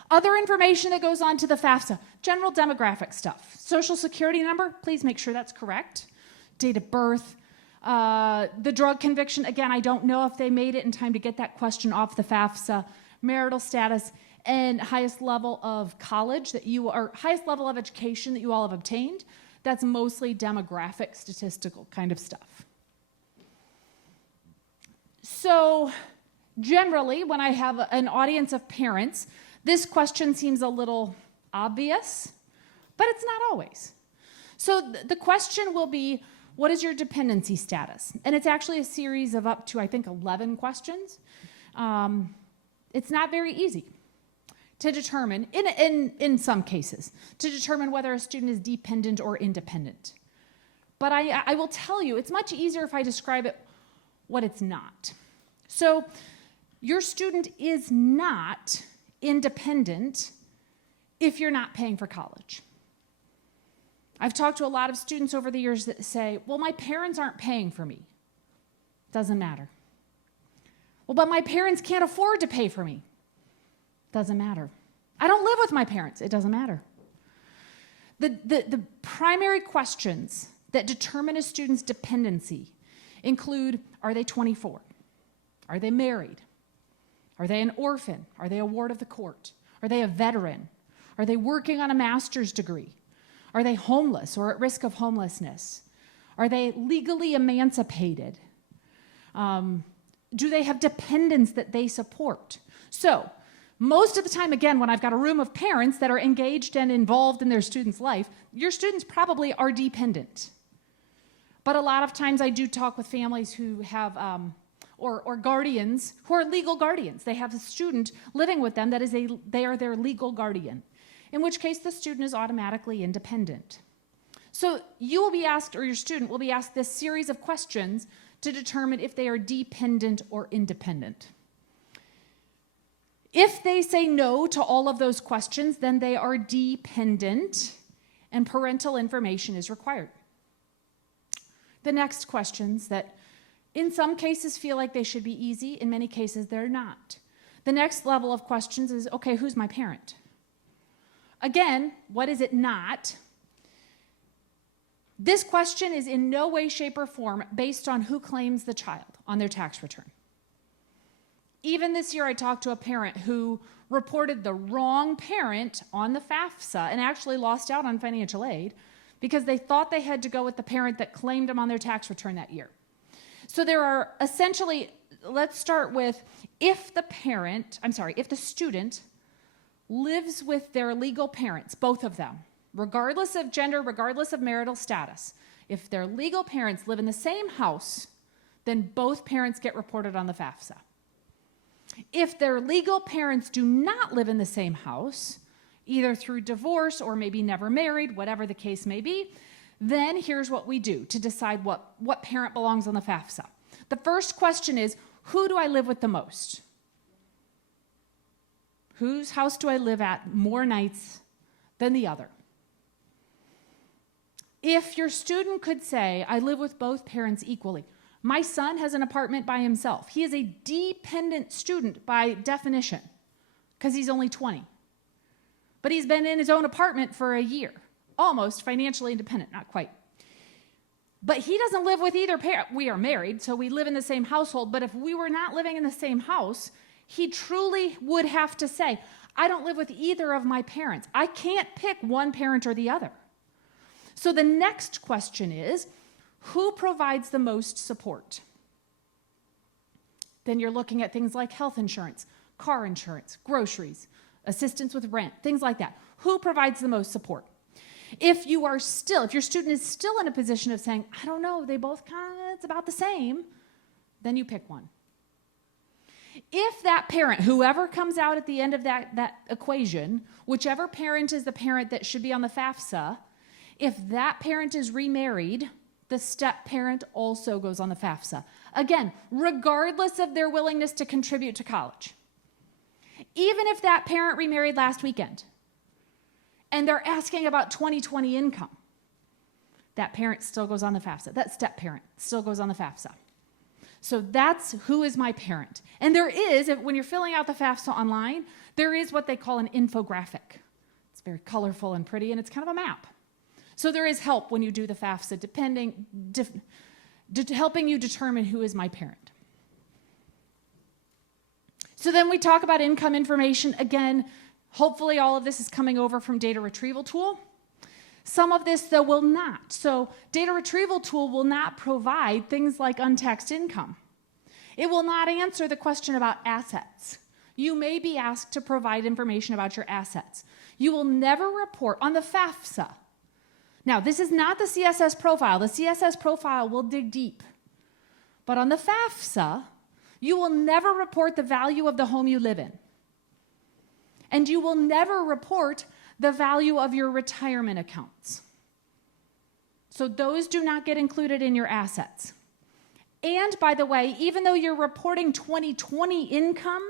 Other information that goes on to the FAFSA, general demographic stuff. Social security number, please make sure that's correct. Date of birth, The drug conviction, again, I don't know if they made it in time to get that question off the FAFSA. Marital status and highest level of college that you are, highest level of education that you all have obtained. That's mostly demographic, statistical kind of stuff. So generally, when I have an audience of parents, this question seems a little obvious, but it's not always. So the question will be, what is your dependency status? And it's actually a series of up to, I think, 11 questions. It's not very easy to determine, in some cases, to determine whether a student is dependent or independent. But I will tell you, it's much easier if I describe it what it's not. So your student is not independent if you're not paying for college. I've talked to a lot of students over the years that say, well, my parents aren't paying for me. Doesn't matter. Well, but my parents can't afford to pay for me. Doesn't matter. I don't live with my parents. It doesn't matter. The primary questions that determine a student's dependency include, are they 24? Are they married? Are they an orphan? Are they a ward of the court? Are they a veteran? Are they working on a master's degree? Are they homeless or at risk of homelessness? Are they legally emancipated? Do they have dependents that they support? So, most of the time, again, when I've got a room of parents that are engaged and involved in their student's life, your students probably are dependent. But a lot of times I do talk with families who have, or guardians who are legal guardians. They have a student living with them that is they are their legal guardian, in which case the student is automatically independent. So you will be asked, or your student will be asked this series of questions to determine if they are dependent or independent. If they say no to all of those questions, then they are dependent and parental information is required. The next questions that in some cases feel like they should be easy, in many cases they're not. The next level of questions is, okay, who's my parent? Again, what is it not? This question is in no way, shape, or form based on who claims the child on their tax return. Even this year, I talked to a parent who reported the wrong parent on the FAFSA and actually lost out on financial aid because they thought they had to go with the parent that claimed them on their tax return that year. So there are essentially, let's start with if the student lives with their legal parents, both of them, regardless of gender, regardless of marital status, if their legal parents live in the same house, then both parents get reported on the FAFSA. If their legal parents do not live in the same house, either through divorce or maybe never married, whatever the case may be, then here's what we do to decide what parent belongs on the FAFSA. The first question is, who do I live with the most? Whose house do I live at more nights than the other? If your student could say, I live with both parents equally, my son has an apartment by himself. He is a dependent student by definition because he's only 20. But he's been in his own apartment for a year, almost financially independent, not quite. But he doesn't live with either parent. We are married, so we live in the same household, but if we were not living in the same house, he truly would have to say, I don't live with either of my parents. I can't pick one parent or the other. So the next question is, who provides the most support? Then you're looking at things like health insurance, car insurance, groceries, assistance with rent, things like that. Who provides the most support? If your student is still in a position of saying, I don't know, they both it's about the same, then you pick one. If that parent, whoever comes out at the end of that equation, whichever parent is the parent that should be on the FAFSA, if that parent is remarried, the step parent also goes on the FAFSA. Again, regardless of their willingness to contribute to college. Even if that parent remarried last weekend and they're asking about 2020 income, that parent still goes on the FAFSA. That step parent still goes on the FAFSA. So that's who is my parent. And there is, when you're filling out the FAFSA online, there is what they call an infographic. It's very colorful and pretty, and it's kind of a map. So there is help when you do the FAFSA, helping you determine who is my parent. So then we talk about income information. Again, hopefully all of this is coming over from data retrieval tool. Some of this, though, will not. So data retrieval tool will not provide things like untaxed income. It will not answer the question about assets. You may be asked to provide information about your assets. You will never report on the Fafsa. Now, this is not the CSS profile. The CSS profile will dig deep. But on the Fafsa, you will never report the value of the home you live in. And you will never report the value of your retirement accounts. So those do not get included in your assets. And by the way, even though you're reporting 2020 income,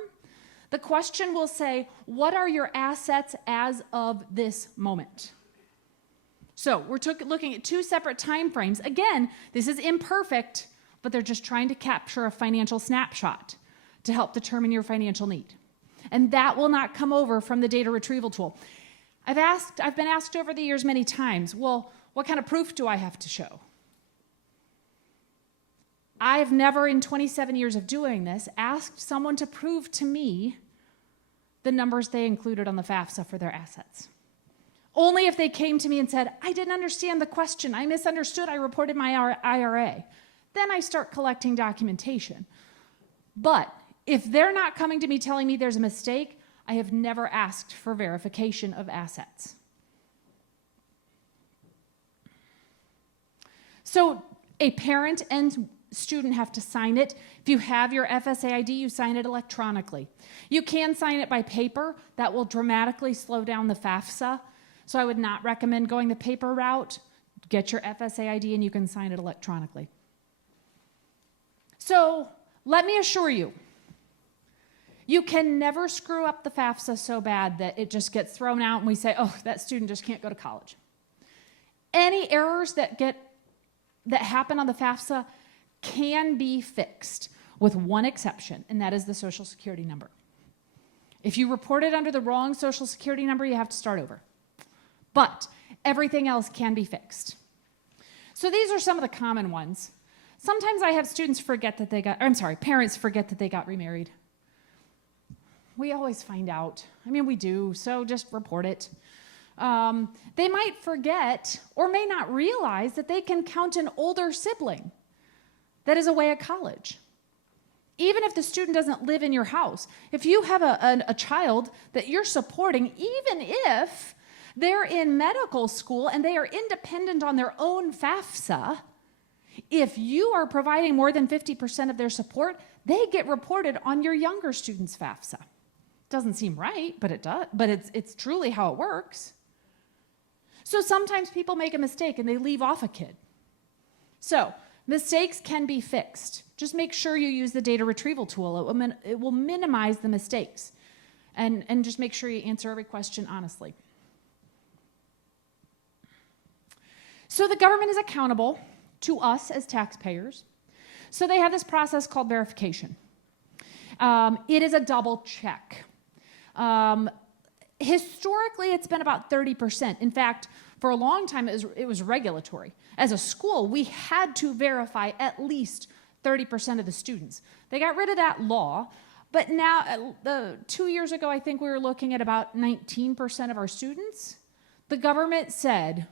the question will say, what are your assets as of this moment? So we're looking at two separate time frames. Again, this is imperfect, but they're just trying to capture a financial snapshot to help determine your financial need. And that will not come over from the data retrieval tool. I've been asked over the years many times, well, what kind of proof do I have to show? I've never, in 27 years of doing this, asked someone to prove to me the numbers they included on the Fafsa for their assets. Only if they came to me and said, I didn't understand the question, I misunderstood, I reported my IRA. Then I start collecting documentation. But if they're not coming to me telling me there's a mistake, I have never asked for verification of assets. So a parent and student have to sign it. If you have your FSA ID, you sign it electronically. You can sign it by paper. That will dramatically slow down the Fafsa. So I would not recommend going the paper route. Get your FSA ID and you can sign it electronically. So let me assure you, you can never screw up the Fafsa so bad that it just gets thrown out and we say, oh, that student just can't go to college. Any errors that happen on the Fafsa can be fixed with one exception, and that is the Social Security number. If you report it under the wrong Social Security number, you have to start over. But everything else can be fixed. So these are some of the common ones. Sometimes I have parents forget that they got remarried. We always find out. I mean, we do, so just report it. They might forget or may not realize that they can count an older sibling that is away at college. Even if the student doesn't live in your house, if you have a child that you're supporting, even if they're in medical school and they are independent on their own Fafsa, if you are providing more than 50% of their support, they get reported on your younger student's Fafsa. Doesn't seem right, but it does. But it's truly how it works. So sometimes people make a mistake and they leave off a kid. So mistakes can be fixed. Just make sure you use the data retrieval tool. It will minimize the mistakes. And just make sure you answer every question honestly. So the government is accountable to us as taxpayers. So they have this process called verification. It is a double check. Historically, it's been about 30%. In fact, for a long time, it was regulatory. As a school, we had to verify at least 30% of the students. They got rid of that law, but now, 2 years ago, I think we were looking at about 19% of our students. The government said,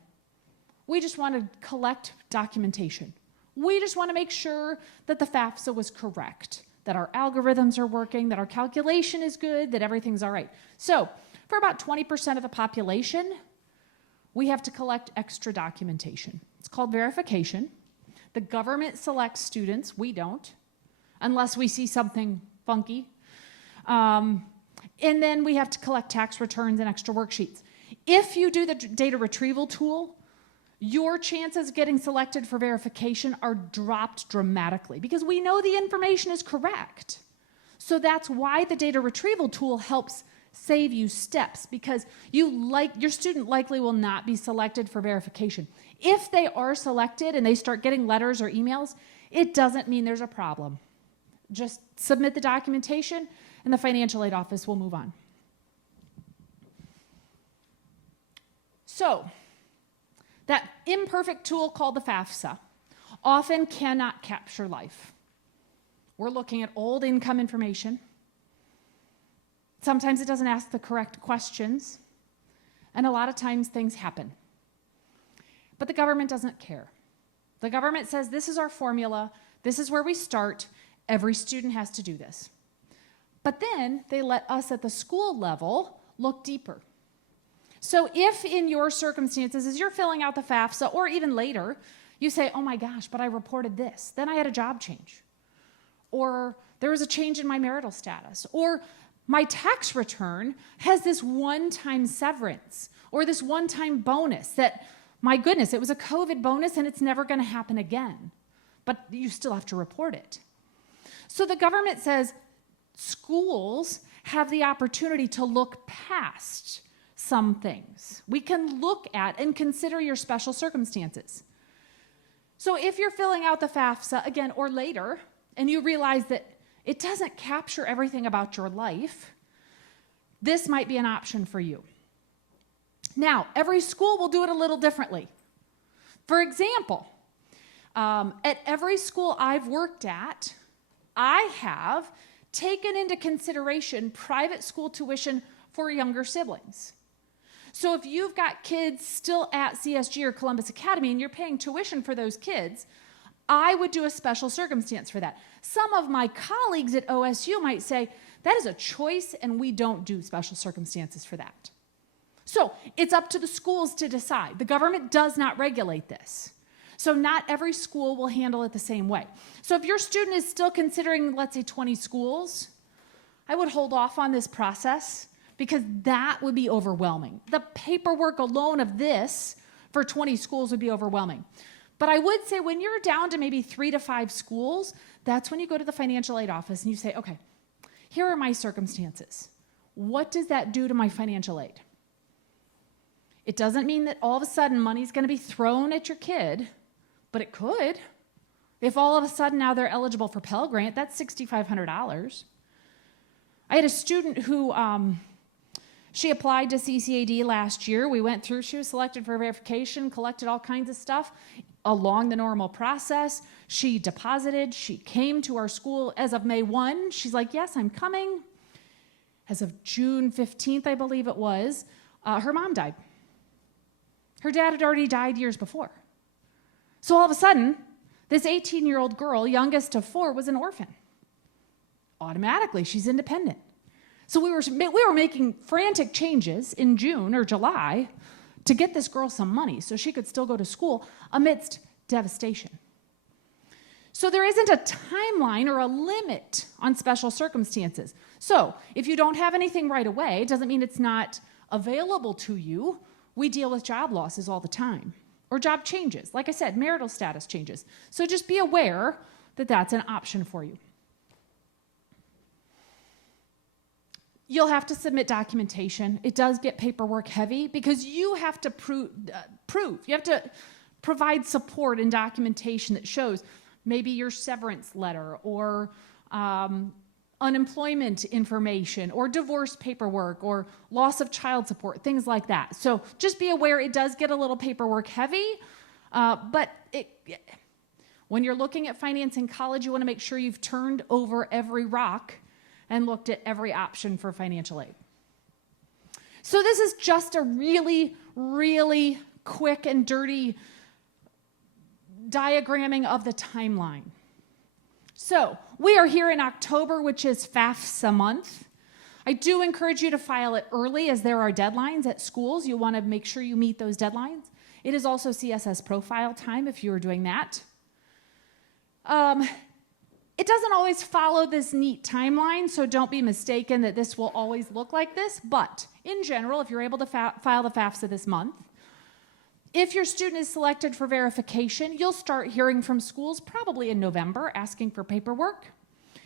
we just want to collect documentation. We just want to make sure that the Fafsa was correct, that our algorithms are working, that our calculation is good, that everything's all right. So for about 20% of the population, we have to collect extra documentation. It's called verification. The government selects students. We don't, unless we see something funky. And then we have to collect tax returns and extra worksheets. If you do the data retrieval tool, your chances of getting selected for verification are dropped dramatically because we know the information is correct. So that's why the data retrieval tool helps save you steps, because your student likely will not be selected for verification. If they are selected and they start getting letters or emails, it doesn't mean there's a problem. Just submit the documentation and the financial aid office will move on. So, that imperfect tool called the Fafsa often cannot capture life. We're looking at old income information. Sometimes it doesn't ask the correct questions, and a lot of times things happen. But the government doesn't care. The government says, this is our formula, this is where we start, every student has to do this. But then they let us at the school level look deeper. So if in your circumstances, as you're filling out the FAFSA, or even later, you say, oh my gosh, but I reported this, then I had a job change, or there was a change in my marital status, or my tax return has this one-time severance, or this one-time bonus that, my goodness, it was a COVID bonus and it's never going to happen again, but you still have to report it. So the government says schools have the opportunity to look past some things. We can look at and consider your special circumstances. So if you're filling out the FAFSA again or later, and you realize that it doesn't capture everything about your life, this might be an option for you. Now, every school will do it a little differently. For example, at every school I've worked at, I have taken into consideration private school tuition for younger siblings. So if you've got kids still at CSG or Columbus Academy and you're paying tuition for those kids, I would do a special circumstance for that. Some of my colleagues at OSU might say, that is a choice and we don't do special circumstances for that. So it's up to the schools to decide. The government does not regulate this. So not every school will handle it the same way. So if your student is still considering, let's say, 20 schools, I would hold off on this process because that would be overwhelming. The paperwork alone of this for 20 schools would be overwhelming. But I would say when you're down to maybe 3 to 5 schools, that's when you go to the financial aid office and you say, okay, here are my circumstances. What does that do to my financial aid? It doesn't mean that all of a sudden money's going to be thrown at your kid, but it could. If all of a sudden now they're eligible for Pell Grant, that's $6,500. I had a student who, she applied to CCAD last year. We went through, she was selected for verification, collected all kinds of stuff along the normal process. She deposited, she came to our school as of May 1. She's like, yes, I'm coming. As of June 15th, I believe it was, her mom died. Her dad had already died years before. So all of a sudden, this 18-year-old girl, youngest of 4, was an orphan. Automatically, she's independent. So we were making frantic changes in June or July to get this girl some money so she could still go to school amidst devastation. So there isn't a timeline or a limit on special circumstances. So if you don't have anything right away, it doesn't mean it's not available to you. We deal with job losses all the time, or job changes. Like I said, marital status changes. So just be aware that that's an option for you. You'll have to submit documentation. It does get paperwork heavy because you have to prove. You have to provide support and documentation that shows maybe your severance letter or unemployment information or divorce paperwork or loss of child support, things like that. So just be aware it does get a little paperwork heavy, but when you're looking at financing college, you want to make sure you've turned over every rock and looked at every option for financial aid. So this is just a really, really quick and dirty diagramming of the timeline. So we are here in October, which is Fafsa month. I do encourage you to file it early as there are deadlines at schools. You want to make sure you meet those deadlines. It is also CSS profile time if you are doing that. It doesn't always follow this neat timeline, so don't be mistaken that this will always look like this, but in general, if you're able to file the FAFSA this month, if your student is selected for verification, you'll start hearing from schools probably in November asking for paperwork.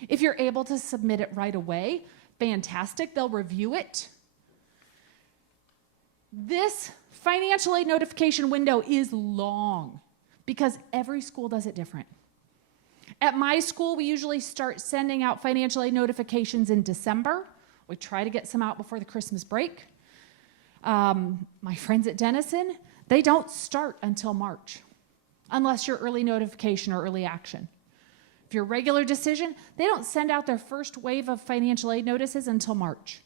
If you're able to submit it right away, fantastic, they'll review it. This financial aid notification window is long because every school does it different. At my school, we usually start sending out financial aid notifications in December. We try to get some out before the Christmas break. My friends at Denison, they don't start until March. unless you're early notification or early action. If you're regular decision, they don't send out their first wave of financial aid notices until March.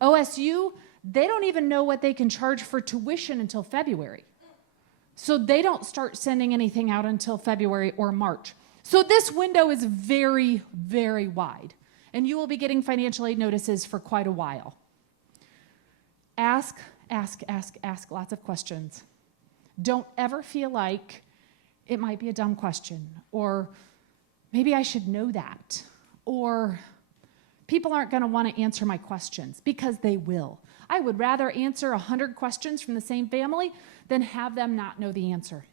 OSU, they don't even know what they can charge for tuition until February. So they don't start sending anything out until February or March. So this window is very, very wide, and you will be getting financial aid notices for quite a while. Ask lots of questions. Don't ever feel like it might be a dumb question, or maybe I should know that, or people aren't going to want to answer my questions, because they will. I would rather answer 100 questions from the same family than have them not know the answer.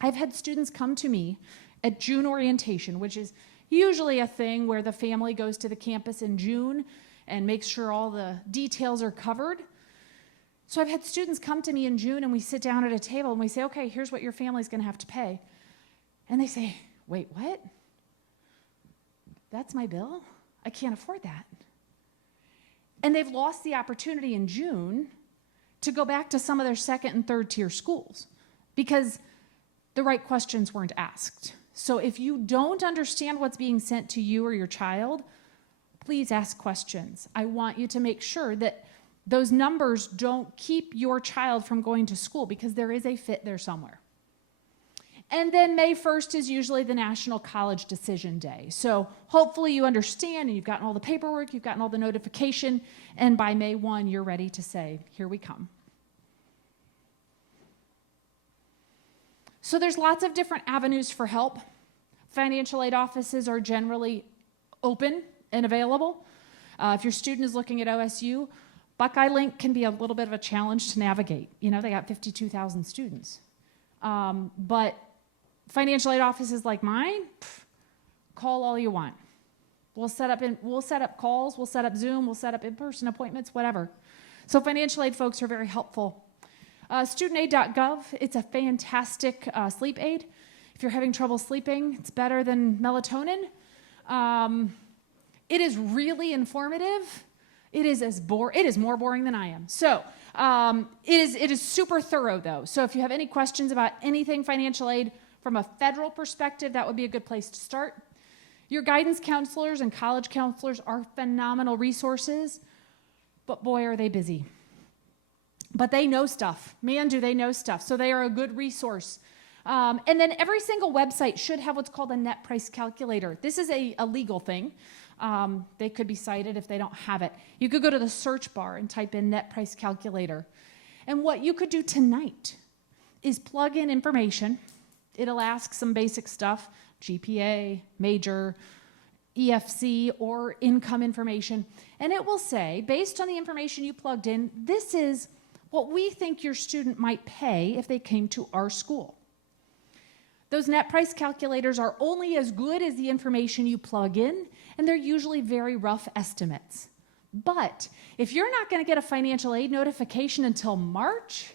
I've had students come to me at June orientation, which is usually a thing where the family goes to the campus in June and makes sure all the details are covered. So I've had students come to me in June, and we sit down at a table and we say, okay, here's what your family's going to have to pay. And they say, wait, what? That's my bill? I can't afford that. And they've lost the opportunity in June to go back to some of their second and third tier schools because the right questions weren't asked. So if you don't understand what's being sent to you or your child, please ask questions. I want you to make sure that those numbers don't keep your child from going to school, because there is a fit there somewhere. And then May 1st is usually the National College Decision Day. So hopefully you understand, and you've gotten all the paperwork, you've gotten all the notification, and by May 1, you're ready to say, here we come. So there's lots of different avenues for help. Financial aid offices are generally open and available. If your student is looking at OSU, Buckeye Link can be a little bit of a challenge to navigate. You know, they got 52,000 students. But financial aid offices like mine, call all you want. We'll set up calls, we'll set up Zoom, we'll set up in-person appointments, whatever. So financial aid folks are very helpful. Studentaid.gov, it's a fantastic sleep aid. If you're having trouble sleeping, it's better than melatonin. It is really informative. It is more boring than I am. So it is super thorough, though. So if you have any questions about anything financial aid from a federal perspective, that would be a good place to start. Your guidance counselors and college counselors are phenomenal resources, but boy, are they busy. But they know stuff. Man, do they know stuff. So they are a good resource. And then every single website should have what's called a net price calculator. This is a legal thing. They could be cited if they don't have it. You could go to the search bar and type in net price calculator. And what you could do tonight is plug in information. It'll ask some basic stuff, GPA, major, EFC, or income information. And it will say, based on the information you plugged in, this is what we think your student might pay if they came to our school. Those net price calculators are only as good as the information you plug in, and they're usually very rough estimates. But if you're not going to get a financial aid notification until March,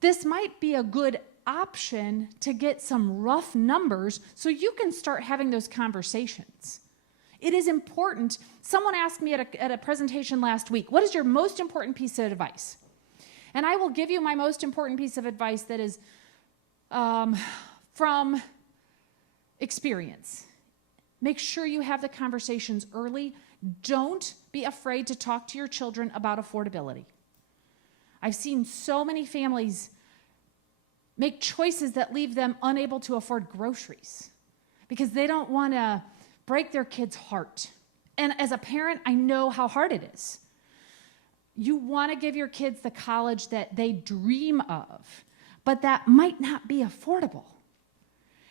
this might be a good option to get some rough numbers so you can start having those conversations. It is important. Someone asked me at a presentation last week, what is your most important piece of advice? And I will give you my most important piece of advice that is from experience. Make sure you have the conversations early. Don't be afraid to talk to your children about affordability. I've seen so many families make choices that leave them unable to afford groceries because they don't want to break their kid's heart. And as a parent, I know how hard it is. You want to give your kids the college that they dream of, but that might not be affordable.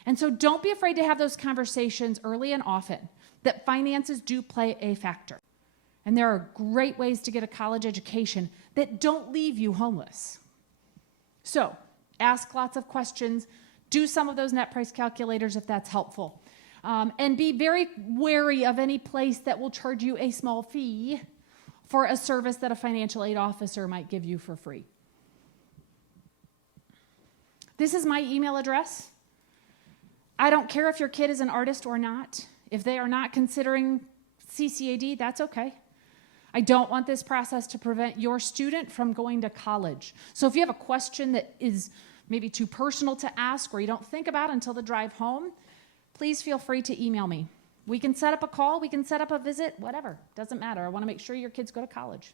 And so don't be afraid to have those conversations early and often, that finances do play a factor. And there are great ways to get a college education that don't leave you homeless. So ask lots of questions, do some of those net price calculators if that's helpful, and be very wary of any place that will charge you a small fee for a service that a financial aid officer might give you for free. This is my email address. I don't care if your kid is an artist or not. If they are not considering CCAD, that's okay. I don't want this process to prevent your student from going to college. So if you have a question that is maybe too personal to ask or you don't think about until the drive home, please feel free to email me. We can set up a call, we can set up a visit, whatever. Doesn't matter. I want to make sure your kids go to college.